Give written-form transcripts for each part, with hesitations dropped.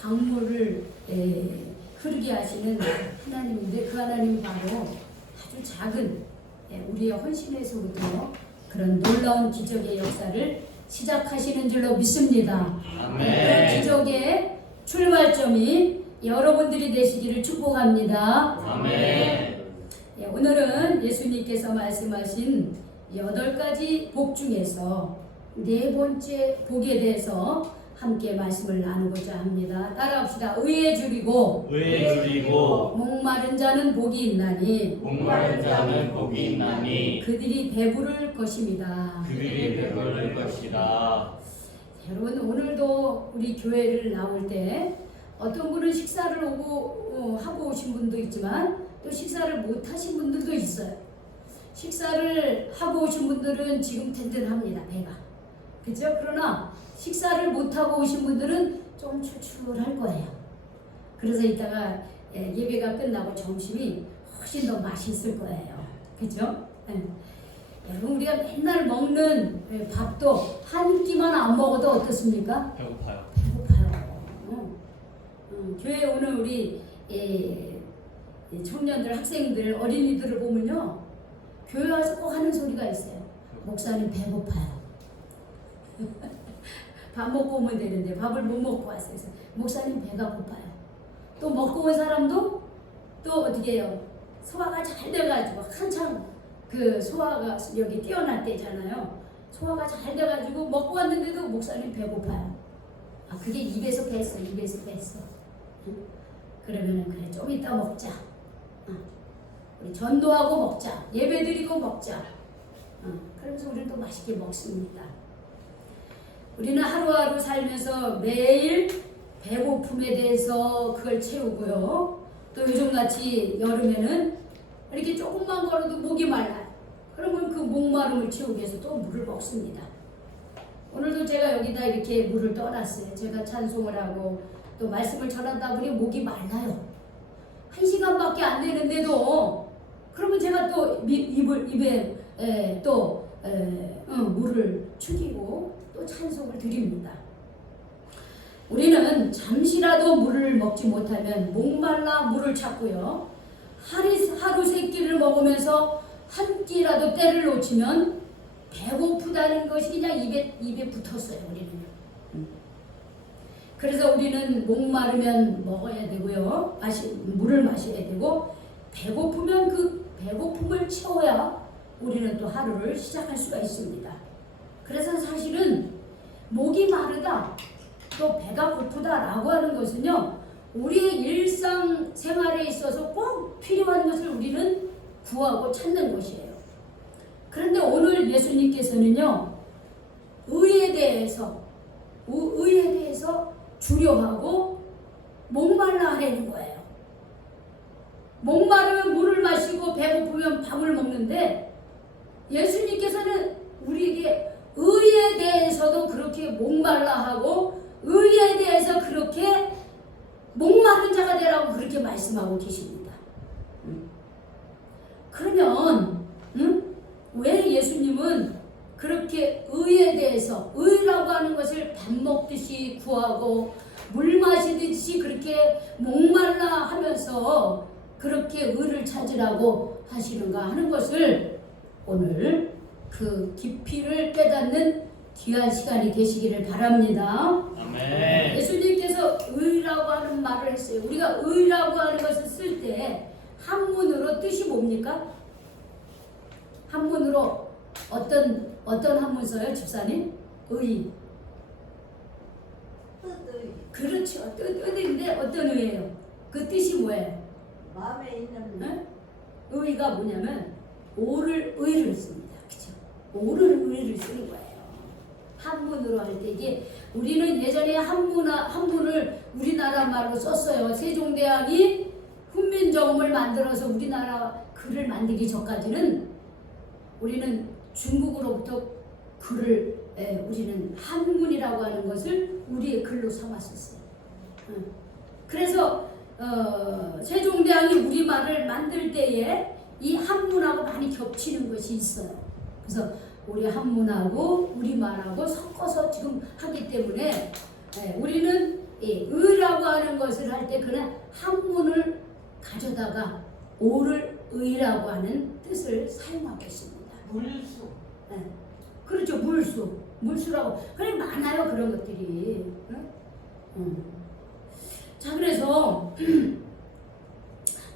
강물을 흐르게 하시는 하나님인데 그 하나님이 바로 아주 작은 우리의 헌신에서부터 그런 놀라운 기적의 역사를 시작하시는 줄로 믿습니다. 아멘. 그 기적의 출발점이 여러분들이 되시기를 축복합니다. 아멘. 오늘은 예수님께서 말씀하신 8가지 복 중에서 4번째 복에 대해서 함께 말씀을 나누고자 합니다. 따라합시다. 의에 줄이고 목마른 자는 복이 있나니 목마른 자는 복이 있나니 그들이 배부를 것입니다. 그들이 배부를 것이다. 여러분, 오늘도 우리 교회를 나올 때 어떤 분은 식사를 하고 오신 분도 있지만 또 식사를 못 하신 분들도 있어요. 식사를 하고 오신 분들은 지금 든든합니다. 배가. 그죠? 그러나 식사를 못 하고 오신 분들은 좀 출출할 거예요. 그래서 이따가 예배가 끝나고 점심이 훨씬 더 맛있을 거예요. 그죠? 여러분, 우리가 맨날 먹는 밥도 한 끼만 안 먹어도 어떻습니까? 배고파요. 배고파요. 교회 오늘 우리 청년들, 학생들, 어린이들을 보면요, 교회 와서 꼭 하는 소리가 있어요. 목사님 배고파요. 밥 먹고 오면 되는데 밥을 못 먹고 왔어요. 그래서 목사님 배가 고파요. 또 먹고 온 사람도 또 어떻게 해요? 소화가 잘 돼가지고 한창 그 소화가 여기 뛰어날 때잖아요. 소화가 잘 돼가지고 먹고 왔는데도 목사님 배고파요. 아, 그게 입에서 뱄어. 그러면은 그래, 좀 이따 먹자. 우리 전도하고 먹자. 예배드리고 먹자. 그러면서 우리는 또 맛있게 먹습니다. 우리는 하루하루 살면서 매일 배고픔에 대해서 그걸 채우고요. 또 요즘같이 여름에는 이렇게 조금만 걸어도 목이 말라요. 그러면 그 목마름을 채우기 위해서 또 물을 먹습니다. 오늘도 제가 여기다 이렇게 물을 떠놨어요. 제가 찬송을 하고 또 말씀을 전하다 보니 목이 말라요. 1시간밖에 안 되는데도 그러면 제가 또 입에 물을 죽이고 또 찬송을 드립니다. 우리는 잠시라도 물을 먹지 못하면 목말라 물을 찾고요. 하루 3끼를 먹으면서 한 끼라도 때를 놓치면 배고프다는 것이 그냥 입에 붙었어요. 우리는. 그래서 우리는 목마르면 먹어야 되고요. 물을 마셔야 되고, 배고프면 그 배고픔을 채워야 우리는 또 하루를 시작할 수가 있습니다. 그래서 사실은 목이 마르다, 또 배가 고프다라고 하는 것은요, 우리의 일상생활에 있어서 꼭 필요한 것을 우리는 구하고 찾는 것이에요. 그런데 오늘 예수님께서는요, 의에 대해서 주려하고 목말라 하라는 거예요. 목마르면 물을 마시고 배고프면 밥을 먹는데, 예수님께서는 우리에게 의에 대해서도 그렇게 목말라 하고 의에 대해서 그렇게 목마른 자가 되라고 그렇게 말씀하고 계십니다. 그러면 왜 예수님은 그렇게 의에 대해서, 의라고 하는 것을 밥 먹듯이 구하고 물 마시듯이 그렇게 목말라 하면서 그렇게 의를 찾으라고 하시는가 하는 것을 오늘 그 깊이를 깨닫는 귀한 시간이 되시기를 바랍니다. 아멘. 예수님께서 의라고 하는 말을 했어요. 우리가 의라고 하는 것을 쓸 때 한문으로 뜻이 뭡니까? 한문으로 어떤 한문 써요, 집사님? 의. 뜻의. 그렇죠. 뜻인데 어떤 의예요? 그 뜻이 뭐예요? 마음에 있는 네? 의가 뭐냐면 의를 씁니다. 그렇죠? 의를 쓰는 거예요. 한문으로 할 때 이게 우리는 예전에 한문을 우리나라 말로 썼어요. 세종대왕이 훈민정음을 만들어서 우리나라 글을 만들기 전까지는 우리는 중국으로부터 글을 우리는 한문이라고 하는 것을 우리의 글로 삼았었어요. 그래서 세종대왕이 우리말을 만들 때에 이 한문하고 많이 겹치는 것이 있어요. 그래서 우리 한문하고 우리말하고 섞어서 지금 하기 때문에 우리는 의라고 의라는 것을 할 때 그는 한문을 가져다가 오를 의라고 하는 뜻을 사용하고 있습니다. 물수. 네. 그렇죠. 물수라고. 그래 많아요 그런 것들이. 자 그래서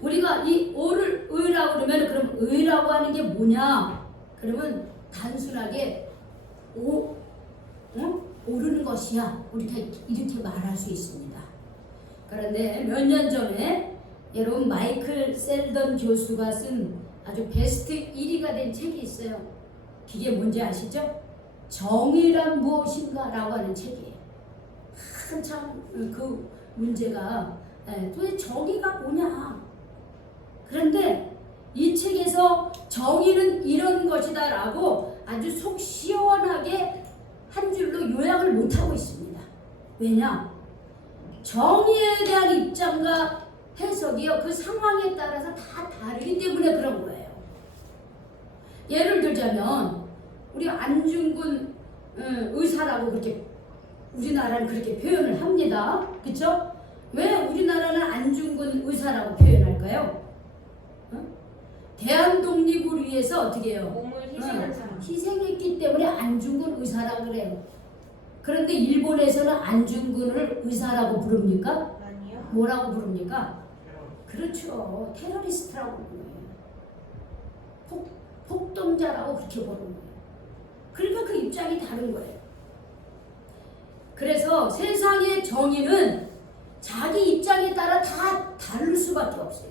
우리가 이 오를 의라고 그러면 그럼 의라고 하는 게 뭐냐? 그러면 단순하게 오르는 것이야. 우리가 이렇게 말할 수 있습니다. 그런데 몇 년 전에 여러분 마이클 셀던 교수가 쓴 아주 베스트 1위가 된 책이 있어요. 그게 뭔지 아시죠? 정의란 무엇인가 라고 하는 책이에요. 한참 그 문제가 도대체 정의가 뭐냐. 그런데 이 책에서 정의는 이런 것이다 라고 아주 속 시원하게 한 줄로 요약을 못하고 있습니다. 왜냐? 정의에 대한 입장과 해석이요 그 상황에 따라서 다 다르기 때문에 그런 거예요. 예를 들자면 우리 안중근 의사라고 그렇게 우리나라는 그렇게 표현을 합니다. 그렇죠? 왜 우리나라는 안중근 의사라고 표현할까요? 대한 독립을 위해서 어떻게 해요? 몸을 희생한 사람. 희생했기 때문에 안중근 의사라고 그래요. 그런데 일본에서는 안중근을 의사라고 부릅니까? 아니요. 뭐라고 부릅니까? 그렇죠. 테러리스트라고 부르는 거예요. 폭동자라고 그렇게 부르는 거예요. 그러니까 그 입장이 다른 거예요. 그래서 세상의 정의는 자기 입장에 따라 다 다를 수밖에 없어요.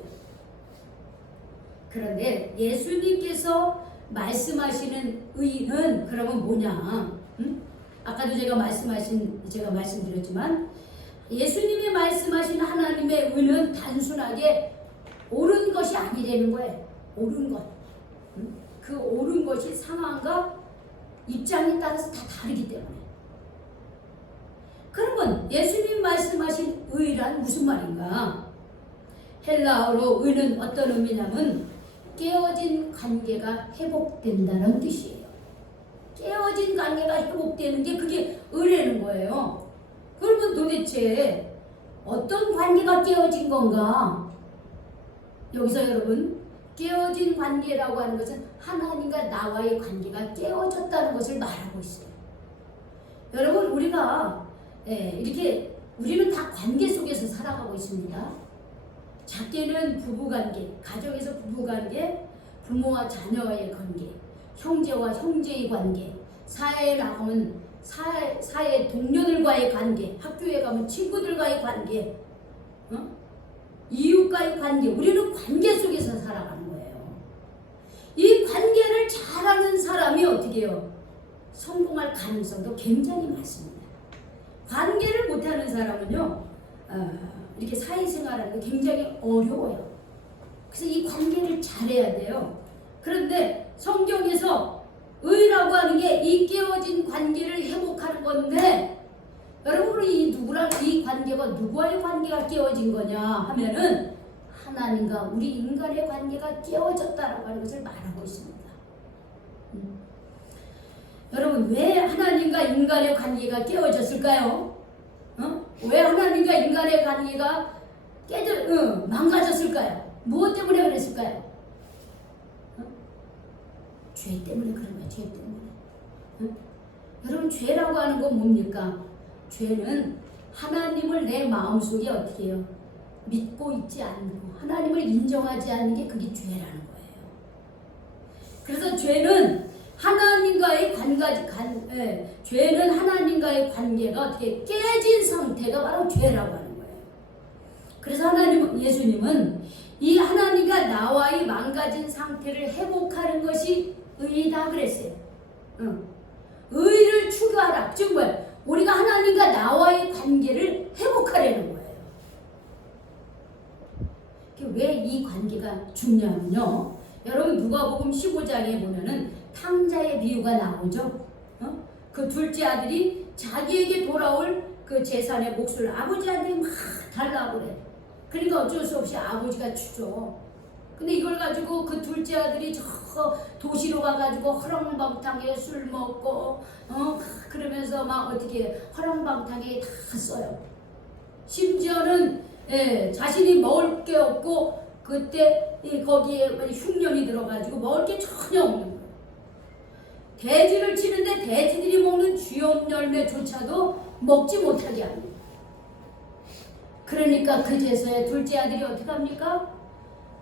그런데 예수님께서 말씀하시는 의는 그러면 뭐냐? 아까도 제가 말씀드렸지만 예수님이 말씀하신 하나님의 의는 단순하게 옳은 것이 아니라는 거예요. 옳은 것. 그 옳은 것이 상황과 입장에 따라서 다 다르기 때문에. 그러면 예수님 말씀하신 의란 무슨 말인가? 헬라어로 의는 어떤 의미냐면 깨어진 관계가 회복된다는 뜻이에요. 깨어진 관계가 회복되는 게 그게 의라는 거예요. 그러면 도대체 어떤 관계가 깨어진 건가? 여기서 여러분 깨어진 관계라고 하는 것은 하나님과 나와의 관계가 깨어졌다는 것을 말하고 있어요. 여러분 우리가 이렇게 우리는 다 관계 속에서 살아가고 있습니다. 작게는 부부관계, 가정에서 부부관계, 부모와 자녀의 관계, 형제와 형제의 관계, 사회에 나가면 사회 동료들과의 관계, 학교에 가면 친구들과의 관계, 이웃과의 관계, 우리는 관계 속에서 살아가는 거예요. 이 관계를 잘하는 사람이 어떻게 해요? 성공할 가능성도 굉장히 많습니다. 관계를 못하는 사람은요, 이렇게 사회생활하는 게 굉장히 어려워요. 그래서 이 관계를 잘해야 돼요. 그런데 성경에서 의라고 하는 게 이 깨어진 관계를 회복하는 건데, 여러분 이 관계가 누구와의 관계가 깨어진 거냐 하면은 하나님과 우리 인간의 관계가 깨어졌다라고 하는 것을 말하고 있습니다. 여러분 왜 하나님과 인간의 관계가 깨어졌을까요? 왜 하나님과 인간의 관계가 망가졌을까요? 무엇 때문에 그랬을까요? 죄 때문에 그런 거예요. 죄 때문에. 여러분 죄라고 하는 건 뭡니까? 죄는 하나님을 내 마음속에 어떻게 해요? 믿고 있지 않고 하나님을 인정하지 않는 게 그게 죄라는 거예요. 그래서 죄는 하나님과의 죄는 하나님과의 관계가 어떻게 깨진 상태가 바로 죄라고 하는 거예요. 그래서 예수님은 이 하나님과 나와의 망가진 상태를 회복하는 것이 의이다 그랬어요. 의를 추구하라. 즉 뭐야? 우리가 하나님과 나와의 관계를 회복하려는 거예요. 왜 이 관계가 중요하면요. 여러분 누가복음 15장에 보면은 탕자의 비유가 나오죠. 그 둘째 아들이 자기에게 돌아올 그 재산의 몫을 아버지한테 막 달라고 그래. 그러니까 어쩔 수 없이 아버지가 주죠. 근데 이걸 가지고 그 둘째 아들이 저 도시로 가가지고 허랑방탕에 술 먹고 그러면서 막 어떻게 허랑방탕에 다 써요. 심지어는 자신이 먹을 게 없고 그때 거기에 흉년이 들어가지고 먹을 게 전혀 없는 거예요. 돼지를 치는데 돼지들이 먹는 쥐염 열매조차도 먹지 못하게 합니다. 그러니까 그제서야 둘째 아들이 어떻게 합니까?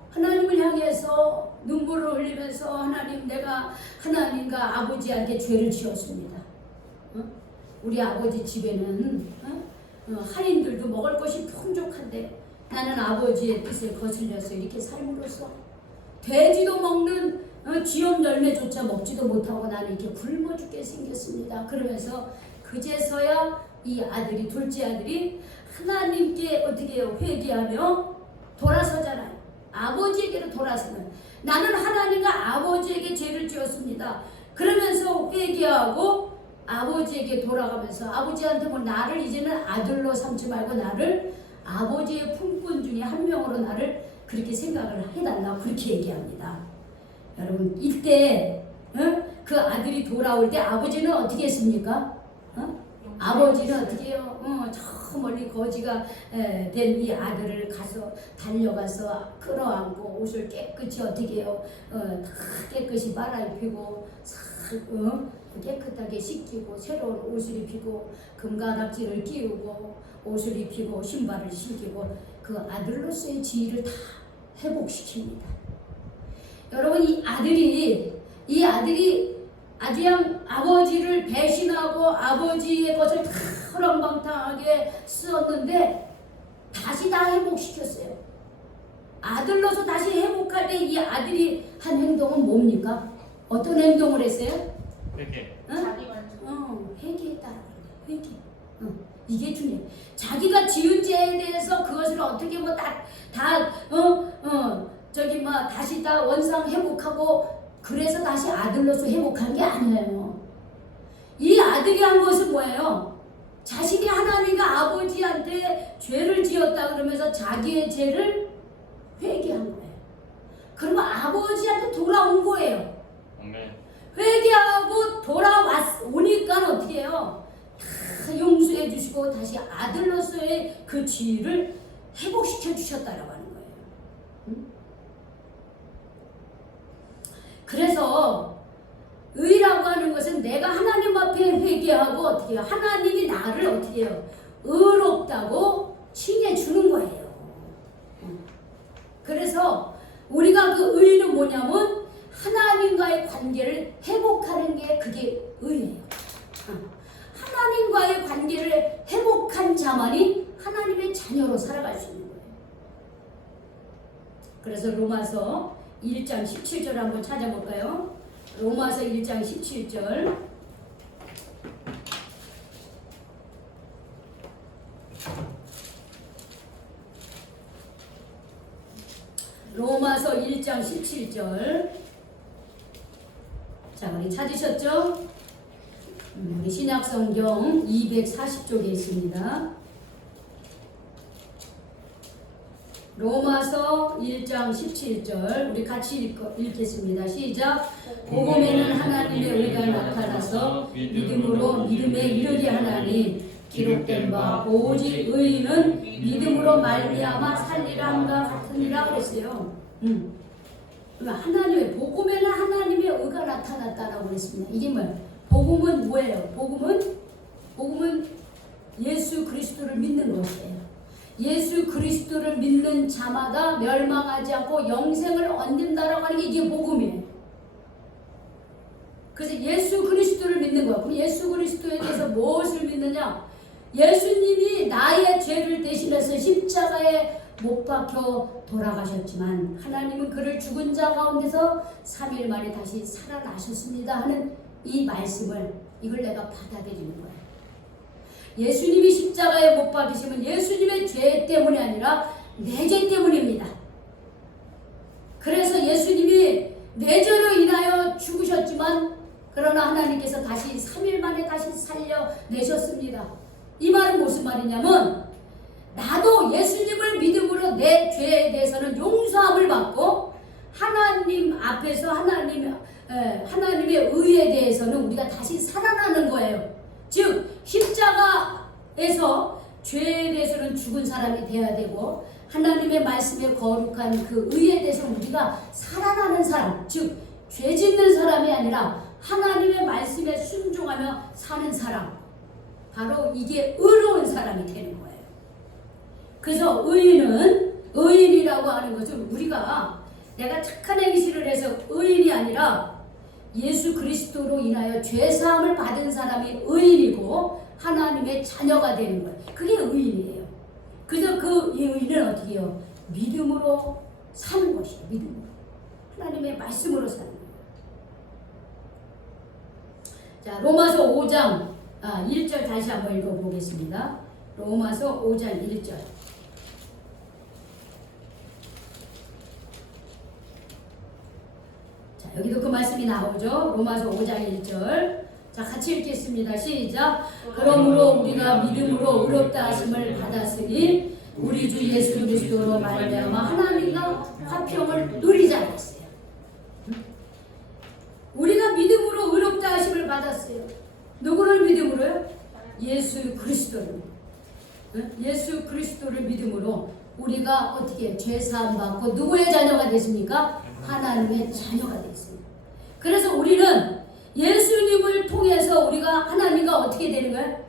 하나님을 향해서 눈물을 흘리면서 하나님, 내가 하나님과 아버지한테 죄를 지었습니다. 우리 아버지 집에는 하인들도 먹을 것이 풍족한데 나는 아버지의 뜻을 거슬려서 이렇게 삶으로써 돼지도 먹는 쥐염 열매조차 먹지도 못하고 나는 이렇게 굶어 죽게 생겼습니다. 그러면서 그제서야 이 아들이, 둘째 아들이 하나님께 어떻게 해요? 회개하며 돌아서잖아요. 아버지에게로 돌아서는, 나는 하나님과 아버지에게 죄를 지었습니다. 그러면서 회개하고 아버지에게 돌아가면서 아버지한테 뭐 나를 이제는 아들로 삼지 말고 나를 아버지의 품꾼 중에 한 명으로 나를 그렇게 생각을 해달라고 그렇게 얘기합니다. 여러분, 이때 그 아들이 돌아올 때 아버지는 어떻게 했습니까? 아버지는 어떻게 해요? 저 멀리 거지가 된 이 아들을 가서 달려가서 끌어안고 옷을 깨끗이 어떻게 해요? 다 깨끗이 빨아입히고 깨끗하게 씻기고 새로운 옷을 입히고 금가락지를 끼우고 옷을 입히고 신발을 신기고 그 아들로서의 지위를 다 회복시킵니다. 여러분, 이 아들이 아주 그냥 아버지를 배신하고 아버지의 것을 다 허랑방탕하게 쓰었는데 다시 다 회복시켰어요. 아들로서 다시 회복할 때 이 아들이 한 행동은 뭡니까? 어떤 행동을 했어요? 회개. 회개했다. 회개. 이게 중요해. 자기가 지은 죄에 대해서 그것을 어떻게 뭐 다시 다 원상 회복하고 그래서 다시 아들로서 회복한 게 아니에요. 이 아들이 한 것은 뭐예요? 자신이 하나님과 아버지한테 죄를 지었다 그러면서 자기의 죄를 회개한 거예요. 그러면 아버지한테 돌아온 거예요. 회개하고 돌아오니까 어떻게 해요? 다 용서해 주시고 다시 아들로서의 그 지위를 회복시켜 주셨다라고 하는 거예요. 그래서 의라고 하는 것은 내가 하나님 앞에 회개하고 어떻게 해요? 하나님이 나를 어떻게 해요? 의롭다고 칭해 주는 거예요. 그래서 우리가 그 의는 뭐냐면 하나님과의 관계를 회복하는 게 그게 의예요. 하나님과의 관계를 회복한 자만이 하나님의 자녀로 살아갈 수 있는 거예요. 그래서 로마서 1장 17절 한번 찾아볼까요? 로마서 1장 17절. 로마서 1장 17절. 자, 우리 찾으셨죠? 우리 신약성경 240쪽에 있습니다. 로마서 1장 17절 우리 같이 읽겠습니다. 시작. 복음에는 하나님의 의가 나타나서 믿음으로 믿음에 이르게 하나니 기록된 바 오직 의인은 믿음으로 말미암아 살리라 함과 같으니라 그랬어요. 하나님의 복음에는 하나님의 의가 나타났다라고 그랬습니다. 이게 뭐예요? 복음은 뭐예요? 복음은 예수 그리스도를 믿는 것이에요. 예수 그리스도를 믿는 자마다 멸망하지 않고 영생을 얻는다라고 하는 게 이게 복음이에요. 그래서 예수 그리스도를 믿는 거예요. 그럼 예수 그리스도에 대해서 무엇을 믿느냐? 예수님이 나의 죄를 대신해서 십자가에 못 박혀 돌아가셨지만 하나님은 그를 죽은 자 가운데서 3일 만에 다시 살아나셨습니다 하는 이 말씀을, 이걸 내가 받아들이는 거예요. 예수님이 십자가에 못 박히시면 예수님의 죄 때문이 아니라 내 죄 때문입니다. 그래서 예수님이 내 죄로 인하여 죽으셨지만 그러나 하나님께서 다시 3일 만에 다시 살려내셨습니다. 이 말은 무슨 말이냐면 나도 예수님을 믿음으로 내 죄에 대해서는 용서함을 받고 하나님 앞에서 하나님의 의에 대해서는 우리가 다시 살아나는 거예요. 즉 십자가에서 죄에 대해서는 죽은 사람이 돼야 되고 하나님의 말씀에 거룩한 그 의에 대해서 우리가 살아나는 사람, 즉 죄 짓는 사람이 아니라 하나님의 말씀에 순종하며 사는 사람, 바로 이게 의로운 사람이 되는 거예요. 그래서 의인이라고 하는 것은 우리가 내가 착한 행실을 해서 의인이 아니라 예수 그리스도로 인하여 죄사함을 받은 사람이 의인이고 하나님의 자녀가 되는 거예요. 그게 의인이에요. 그래서 그 의인은 어떻게 해요? 믿음으로 사는 것이에요. 믿음으로. 하나님의 말씀으로 사는 거예요. 자, 로마서 5장 1절 다시 한번 읽어보겠습니다. 로마서 5장 1절. 자, 여기도 그 말씀이 나오죠. 로마서 5장 1절. 자, 같이 읽겠습니다. 시작. 그러므로 우리가 믿음으로 의롭다 하심을 받았으니 우리 주 예수 그리스도로 말미암아 하나님과 화평을 누리자 했어요. 우리가 믿음으로 의롭다 하심을 받았어요. 누구를 믿음으로요? 예수 그리스도를. 예수 그리스도를 믿음으로 우리가 어떻게 죄사함 받고 누구의 자녀가 됐습니까? 하나님의 자녀가 됐습니다. 그래서 우리는 예수님을 통해서 우리가 하나님과 어떻게 되는 거예요?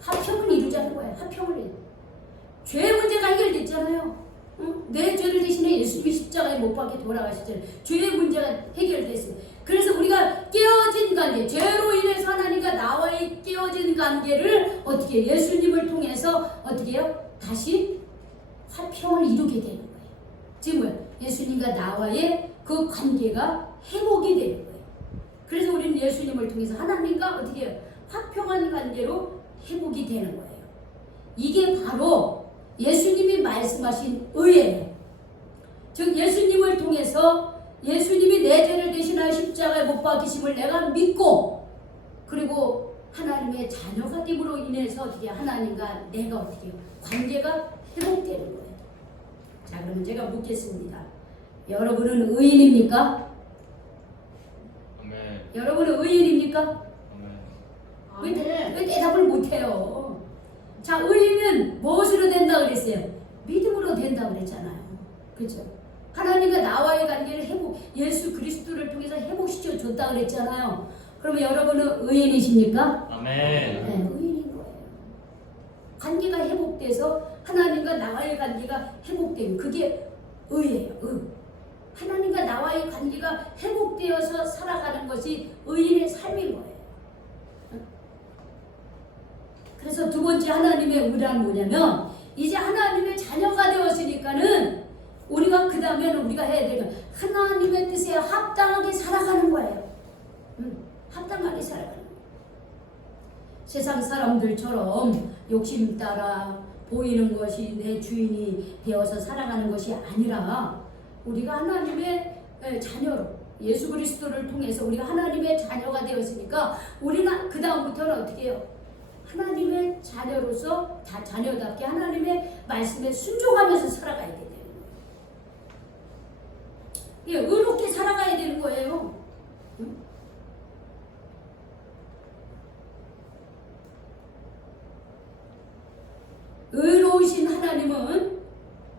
화평을 이루자는 거예요. 화평을 이루. 죄 문제가 해결됐잖아요. 내 죄를 대신에 예수님이 십자가에 못 박혀 돌아가셨잖아요. 죄의 문제가 해결됐어요. 그래서 우리가 깨어진 관계, 죄로 인해서 하나님과 나와의 깨어진 관계를 어떻게 예수님을 통해서 어떻게 해요? 다시 화평을 이루게 되는 거예요. 지금 뭐예요? 예수님과 나와의 그 관계가 회복이 되는 거예요. 그래서 우리는 예수님을 통해서 하나님과 어떻게 해요? 화평한 관계로 회복이 되는 거예요. 이게 바로 예수님이 말씀하신 의예요. 즉 예수님을 통해서 예수님이 내 죄를 대신하여 십자가에 못 박히심을 내가 믿고 그리고 하나님의 자녀가 됨으로 인해서 어떻게 하나님과 내가 어떻게 해요? 관계가 회복되는 거예요. 자, 그러면 제가 묻겠습니다. 여러분은 의인입니까? 아멘. 여러분은 의인입니까? 아멘. 왜 대답을 못해요? 자, 의인은 무엇으로 된다 그랬어요? 믿음으로 된다 그랬잖아요. 그렇죠? 하나님과 나와의 관계를 예수 그리스도를 통해서 회복시켜 줬다 그랬잖아요. 그러면 여러분은 의인이십니까? 아멘. 네, 의인인 거예요. 관계가 회복돼서 하나님과 나와의 관계가 회복되는 그게 의예요. 하나님과 나와의 관계가 회복되어서 살아가는 것이 의인의 삶인 거예요. 그래서 두 번째 하나님의 의란 뭐냐면 이제 하나님의 자녀가 되었으니까는 우리가 그 다음에는 우리가 해야 되는 하나님의 뜻에 합당하게 살아가는 거예요. 합당하게 살아가는 거예요. 세상 사람들처럼 욕심 따라 보이는 것이 내 주인이 되어서 살아가는 것이 아니라 우리가 하나님의 자녀로 예수 그리스도를 통해서 우리가 하나님의 자녀가 되었으니까 우리는 그 다음부터는 어떻게 해요? 하나님의 자녀로서 다 자녀답게 하나님의 말씀에 순종하면서 살아가야 되는 거예요. 예, 의롭게 살아가야 되는 거예요. 의로우신 하나님은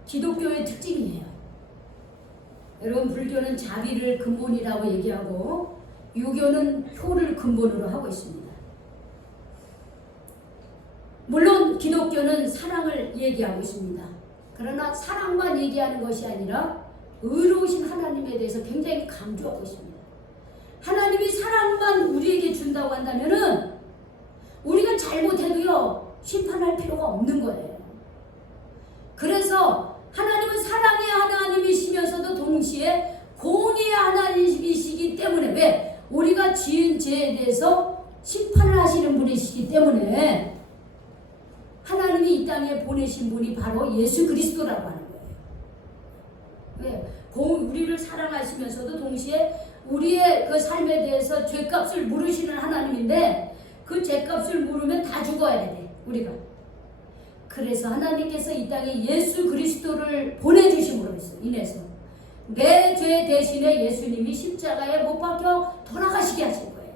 기독교의 특징이에요. 여러분, 불교는 자비를 근본이라고 얘기하고 유교는 효를 근본으로 하고 있습니다. 물론 기독교는 사랑을 얘기하고 있습니다. 그러나 사랑만 얘기하는 것이 아니라 의로우신 하나님에 대해서 굉장히 강조하고 있습니다. 하나님이 사랑만 우리에게 준다고 한다면은 우리가 잘못해도요 심판할 필요가 없는 거예요. 그래서 하나님은 사랑의 하나님이시면서도 동시에 공의의 하나님이시기 때문에 왜? 우리가 지은 죄에 대해서 심판을 하시는 분이시기 때문에 하나님이 이 땅에 보내신 분이 바로 예수 그리스도라고 하는 거예요. 왜? 우리를 사랑하시면서도 동시에 우리의 그 삶에 대해서 죄값을 물으시는 하나님인데 그 죄값을 물으면 다 죽어야 돼, 우리가. 그래서 하나님께서 이 땅에 예수 그리스도를 보내주심으로 인해서 내 죄 대신에 예수님이 십자가에 못 박혀 돌아가시게 하신 거예요.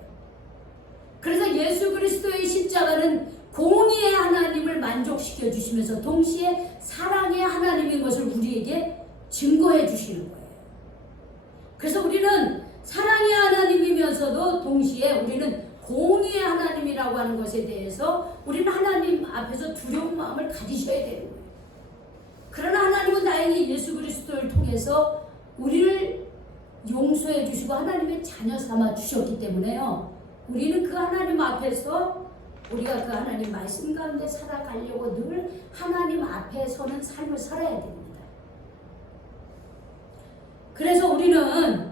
그래서 예수 그리스도의 십자가는 공의의 하나님을 만족시켜 주시면서 동시에 사랑의 하나님인 것을 우리에게 증거해 주시는 거예요. 그래서 우리는 사랑의 하나님이면서도 동시에 우리는 공의의 하나님이라고 하는 것에 대해서 우리는 하나님 앞에서 두려운 마음을 가지셔야 되는 거예요. 그러나 하나님은 다행히 예수 그리스도를 통해서 우리를 용서해 주시고 하나님의 자녀 삼아 주셨기 때문에요. 우리는 그 하나님 앞에서 우리가 그 하나님 말씀 가운데 살아가려고 늘 하나님 앞에 서는 삶을 살아야 됩니다. 그래서 우리는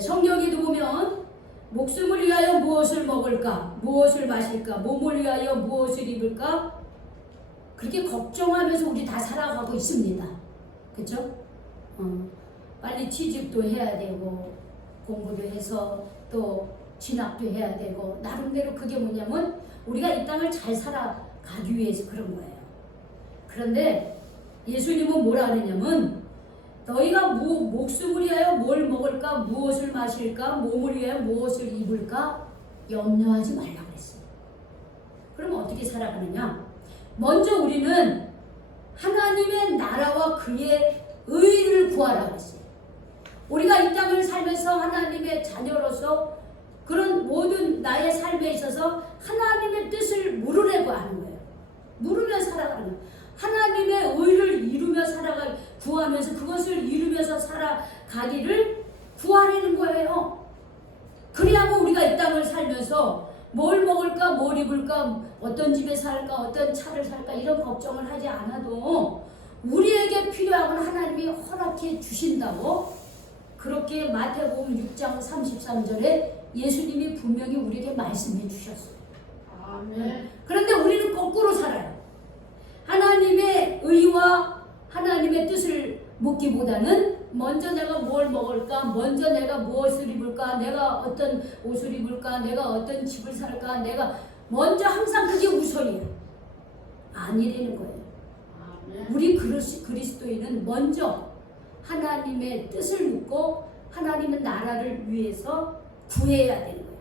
성경에도 보면 목숨을 위하여 무엇을 먹을까, 무엇을 마실까, 몸을 위하여 무엇을 입을까, 그렇게 걱정하면서 우리 다 살아가고 있습니다. 그렇죠? 빨리 취직도 해야 되고 공부도 해서 또 진학도 해야 되고, 나름대로 그게 뭐냐면 우리가 이 땅을 잘 살아가기 위해서 그런 거예요. 그런데 예수님은 뭐라 하느냐면 너희가 목숨을 위하여 뭘 먹을까, 무엇을 마실까, 몸을 위하여 무엇을 입을까 염려하지 말라고 그랬어요. 그럼 어떻게 살아가느냐? 먼저 우리는 하나님의 나라와 그의 의를 구하라고 했어요. 우리가 이 땅을 살면서 하나님의 자녀로서 그런 모든 나의 삶에 있어서 하나님의 뜻을 물으려고 하는 거예요. 물으며 살아가는 거예요. 하나님의 의를 이루며 구하면서 그것을 이루면서 살아가기를 구하려는 거예요. 그래야만 우리가 이 땅을 살면서 뭘 먹을까, 뭘 입을까, 어떤 집에 살까, 어떤 차를 살까 이런 걱정을 하지 않아도 우리에게 필요한 건 하나님이 허락해 주신다고, 그렇게 마태복음 6장 33절에 예수님이 분명히 우리에게 말씀해 주셨어요. 아멘. 그런데 우리는 거꾸로 살아요. 하나님의 의와 하나님의 뜻을 묻기보다는 먼저 내가 뭘 먹을까, 먼저 내가 무엇을 입을까, 내가 어떤 옷을 입을까, 내가 어떤 집을 살까, 내가 먼저 항상 그게 우선이에요. 아니라는 거예요. 아멘. 우리 그리스도인은 먼저 하나님의 뜻을 묻고 하나님의 나라를 위해서 구해야 되는 거예요.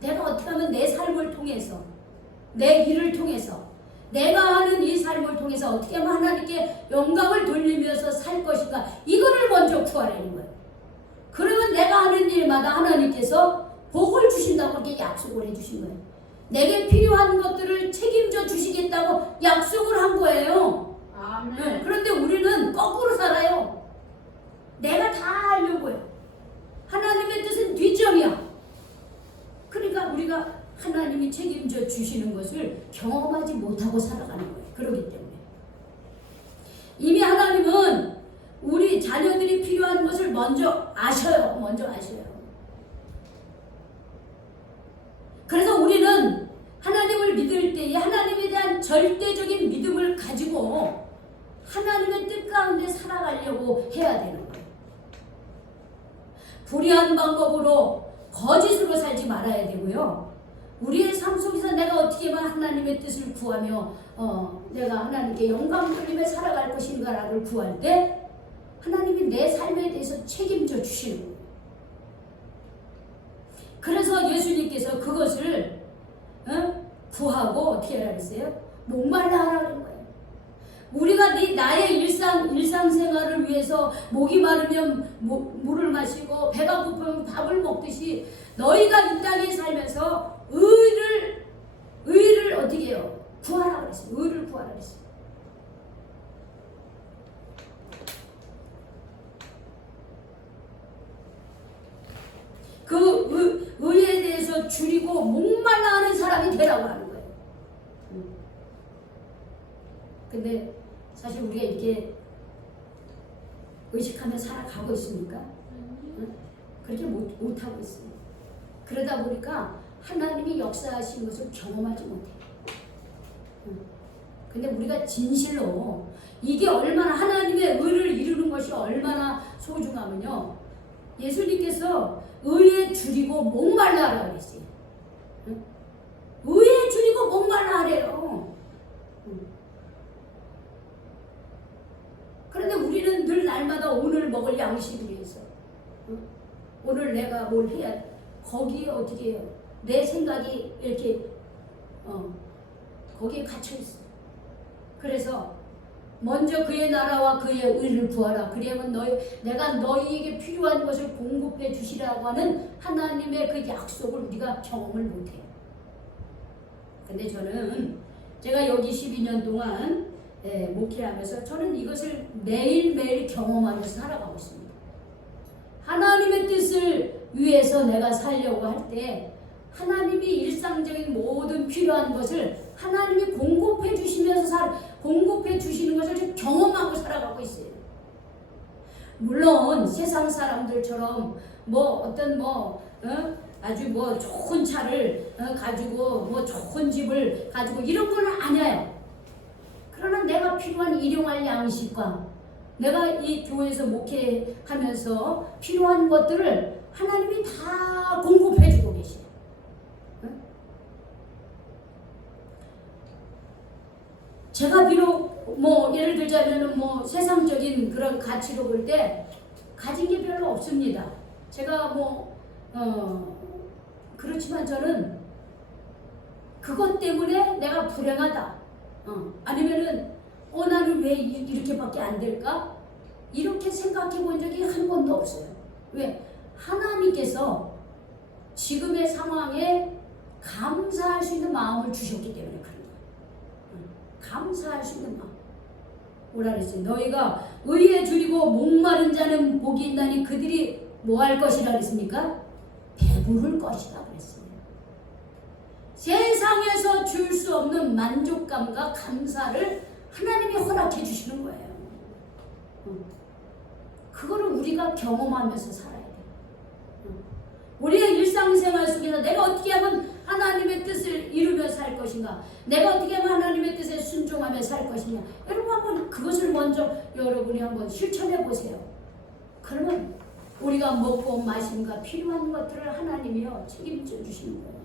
내가 어떻게 하면 내 삶을 통해서, 내 일을 통해서, 내가 하는 이 삶을 통해서 어떻게 하면 하나님께 영광을 돌리면서 살 것인가, 이거를 먼저 구하라는 거예요. 그러면 내가 하는 일마다 하나님께서 복을 주신다고 그렇게 약속을 해주신 거예요. 내게 필요한 것들을 책임져 주시겠다고 약속을 한 거예요. 아멘. 그런데 우리는 거꾸로 살아요. 내가 다 하려고 해요. 하나님의 뜻은 뒷점이야. 그러니까 우리가 하나님이 책임져 주시는 것을 경험하지 못하고 살아가는 거예요. 그렇기 때문에 이미 하나님은 우리 자녀들이 필요한 것을 먼저 아셔요. 그래서 우리는 하나님을 믿을 때에 하나님에 대한 절대적인 믿음을 가지고 하나님의 뜻 가운데 살아가려고 해야 되는 거예요. 불의한 방법으로 거짓으로 살지 말아야 되고요. 우리의 삶 속에서 내가 어떻게 하면 하나님의 뜻을 구하며 내가 하나님께 영광 돌리며 살아갈 것인가를 구할 때 하나님이 내 삶에 대해서 책임져 주시는 거예요. 그래서 예수님께서 그것을 구하고 어떻게 하라 그랬어요? 목말라 하라는 거예요. 우리가 나의 일상생활을 위해서 목이 마르면 물을 마시고 배가 고프면 밥을 먹듯이 너희가 이 땅에 살면서 의를 어떻게 해요? 구하라 그랬어요. 의를 구하라 그랬어요. 그 의에 대해서 줄이고 목말라 하는 사람이 되라고 하는 거예요. 근데 사실 우리가 이렇게 의식하며 살아가고 있습니까? 그렇게 못하고 있어요. 그러다 보니까 하나님이 역사하신 것을 경험하지 못해요. 근데 우리가 진실로 이게 얼마나 하나님의 의를 이루는 것이 얼마나 소중하면요, 예수님께서 의에 줄이고 목말라 하라고 그랬어요. 의에 줄이고 목말라 하래요. 그런데 우리는 늘 날마다 오늘 먹을 양식을 위해서 오늘 내가 뭘 해야 돼. 거기에 어떻게 해요? 내 생각이 이렇게 거기에 갇혀 있어요. 그래서 먼저 그의 나라와 그의 의를 구하라. 그리하면 내가 너희에게 필요한 것을 공급해 주시라고 하는 하나님의 그 약속을 우리가 경험을 못해요. 근데 저는 제가 여기 12년 동안 목회하면서 저는 이것을 매일매일 경험하면서 살아가고 있습니다. 하나님의 뜻을 위해서 내가 살려고 할 때 하나님이 일상적인 모든 필요한 것을 하나님이 공급해 주시면서 공급해 주시는 것을 경험하고 살아가고 있어요. 물론 세상 사람들처럼 아주 좋은 차를 가지고 좋은 집을 가지고 이런 건 아니에요. 그러나 내가 필요한 일용할 양식과 내가 이 교회에서 목회하면서 필요한 것들을 하나님이 다 공급해 주고 계세요. 제가 비록 예를 들자면은 세상적인 그런 가치로 볼 때 가진 게 별로 없습니다. 제가 그렇지만 저는 그것 때문에 내가 불행하다. 아니면은 나는 왜 이렇게밖에 안 될까? 이렇게 생각해 본 적이 한 번도 없어요. 왜? 하나님께서 지금의 상황에 감사할 수 있는 마음을 주셨기 때문에 그런 거예요. 감사할 수 있는 마음. 뭐라 그랬어요? 너희가 의에 줄이고 목마른 자는 복이 있나니 그들이 뭐 할 것이라 그랬습니까? 배부를 것이다 그랬어요. 세상에서 줄 수 없는 만족감과 감사를 하나님이 허락해 주시는 거예요. 그거를 우리가 경험하면서 살아야 돼요. 우리의 일상생활 속에서 내가 어떻게 하면 하나님의 뜻을 이루며 살 것인가, 내가 어떻게 하면 하나님의 뜻에 순종하며 살 것이냐, 여러분 한번 그것을 먼저 여러분이 한번 실천해 보세요. 그러면 우리가 먹고 마심과 필요한 것들을 하나님이요 책임져 주시는 거예요.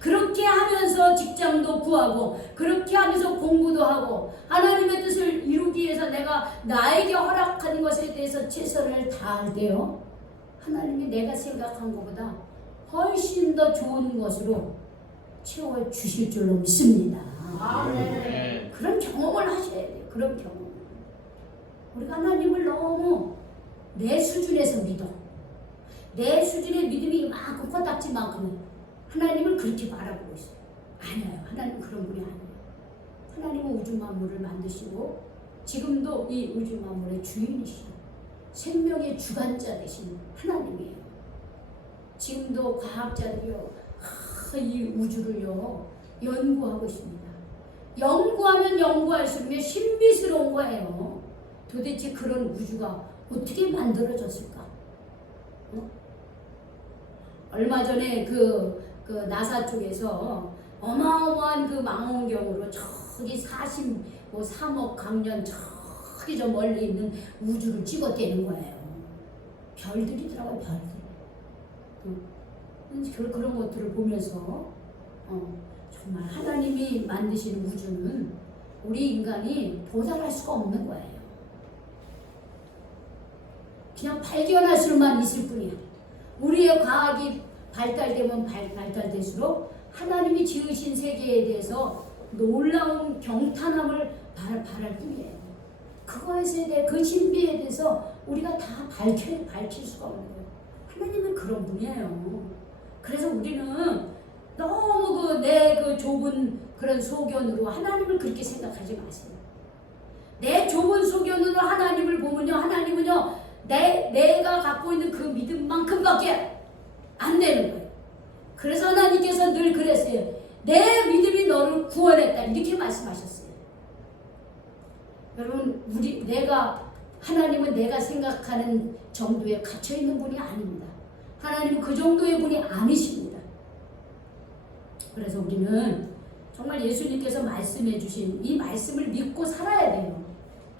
그렇게 하면서 직장도 구하고 그렇게 하면서 공부도 하고 하나님의 뜻을 이루기 위해서 내가 나에게 허락하는 것에 대해서 최선을 다할 때요, 하나님이 내가 생각한 것보다 훨씬 더 좋은 것으로 채워주실 줄로 믿습니다. 아멘. 그런 경험을 하셔야 돼요. 그런 경험. 우리가 하나님을 너무 내 수준에서 믿어. 내 수준의 믿음이 이만큼 코딱지만큼은 하나님을 그렇게 바라보고 있어요. 아니에요. 하나님 그런 분이 아니에요. 하나님은 우주 만물을 만드시고 지금도 이 우주 만물의 주인이시죠. 생명의 주관자 되신 하나님이에요. 지금도 과학자들이요, 이 우주를요 연구하고 있습니다. 연구하면 연구할수록 신비스러운 거예요. 도대체 그런 우주가 어떻게 만들어졌을까? 얼마 전에 그 나사 쪽에서 어마어마한 그 망원경으로 저기 43억 광년 저기 저 멀리 있는 우주를 찍어대는 거예요. 별들이더라고요, 별들. 그런 것들을 보면서 정말 하나님이 만드시는 우주는 우리 인간이 도달할 수가 없는 거예요. 그냥 발견할 수만 있을 뿐이야. 우리의 과학이 발달되면 발달될수록 하나님이 지으신 세계에 대해서 놀라운 경탄함을 바랄 뿐이에요. 그것에 대해 그 신비에 대해서 우리가 다 밝힐 수가 없는 거예요. 하나님은 그런 분이에요. 그래서 우리는 너무 내 좁은 그런 소견으로 하나님을 그렇게 생각하지 마세요. 내 좁은 소견으로 하나님을 보면요, 하나님은요 내가 갖고 있는 그 믿음만큼밖에 안 되는 거예요. 그래서 하나님께서 늘 그랬어요. 내 믿음이 너를 구원했다, 이렇게 말씀하셨어요. 여러분, 하나님은 내가 생각하는 정도에 갇혀 있는 분이 아닙니다. 하나님은 그 정도의 분이 아니십니다. 그래서 우리는 정말 예수님께서 말씀해 주신 이 말씀을 믿고 살아야 돼요.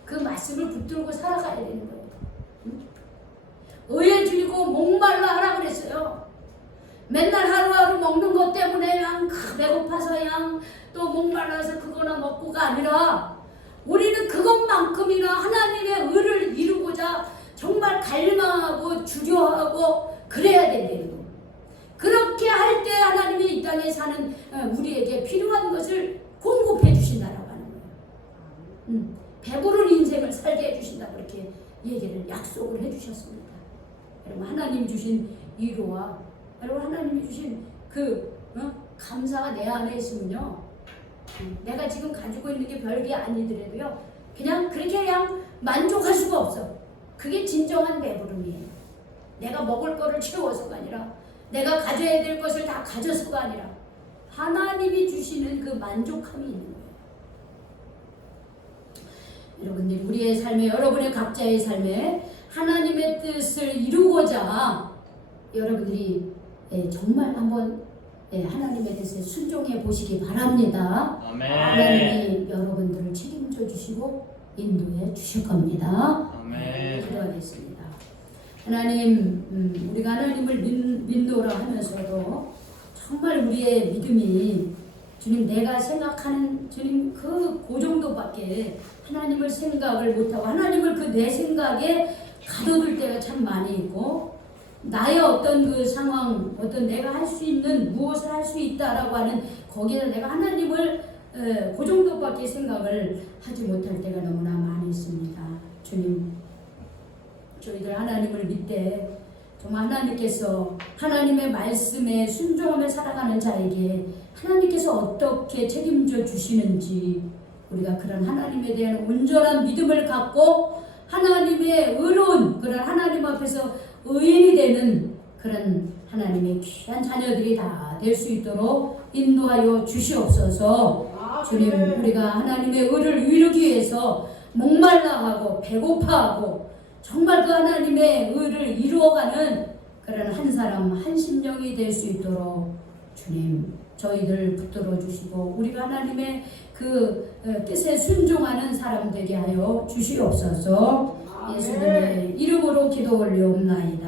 그 말씀을 붙들고 살아가야 되는 거예요. 의에 줄이고 목말라 하라 그랬어요. 맨날 하루하루 먹는 것 때문에 배고파서 또 목말라서 그거나 먹고가 아니라 우리는 그것만큼이나 하나님의 의를 이루고자 정말 갈망하고 주려하고 그래야 된다는 거예요. 그 그렇게 할 때 하나님이 이 땅에 사는 우리에게 필요한 것을 공급해 주신다라고 하는 거예요. 배부른 인생을 살게 해주신다고 그렇게 얘기를 약속을 해주셨습니다. 여러분 하나님 주신 위로와 여러분 하나님이 주신 그 감사가 내 안에 있으면요, 내가 지금 가지고 있는 게 별게 아니더라도요 그냥 그렇게 그냥 만족할 수가 없어. 그게 진정한 배부름이에요. 내가 먹을 거를 채워서가 아니라 내가 가져야 될 것을 다 가져서가 아니라 하나님이 주시는 그 만족함이 있는 거예요. 여러분들 우리의 삶에 여러분의 각자의 삶에 하나님의 뜻을 이루고자 여러분들이 정말 한번 하나님의 뜻에 순종해 보시기 바랍니다. 아멘. 하나님이 여러분들을 책임져 주시고 인도해 주실 겁니다. 아멘. 기도하겠습니다. 하나님, 우리가 하나님을 믿노라 하면서도 정말 우리의 믿음이 주님 내가 생각하는 주님 그 정도밖에 하나님을 생각을 못하고 하나님을 그 내 생각에 가둬둘 때가 참 많이 있고 나의 어떤 그 상황, 어떤 내가 할 수 있는 무엇을 할 수 있다라고 하는 거기에 내가 하나님을 그 정도밖에 생각을 하지 못할 때가 너무나 많이 있습니다. 주님, 저희들 하나님을 믿되 정말 하나님께서 하나님의 말씀에 순종하며 살아가는 자에게 하나님께서 어떻게 책임져 주시는지 우리가 그런 하나님에 대한 온전한 믿음을 갖고 하나님의 의로운 그런 하나님 앞에서 의인이 되는 그런 하나님의 귀한 자녀들이 다 될 수 있도록 인도하여 주시옵소서. 주님, 우리가 하나님의 의를 이루기 위해서 목말라하고 배고파하고 정말 그 하나님의 의를 이루어가는 그런 한 사람 한 심령이 될 수 있도록 주님 저희들 붙들어 주시고 우리가 하나님의 그 뜻에 순종하는 사람 되게 하여 주시옵소서. 예수님의 이름으로 기도 올리옵나이다.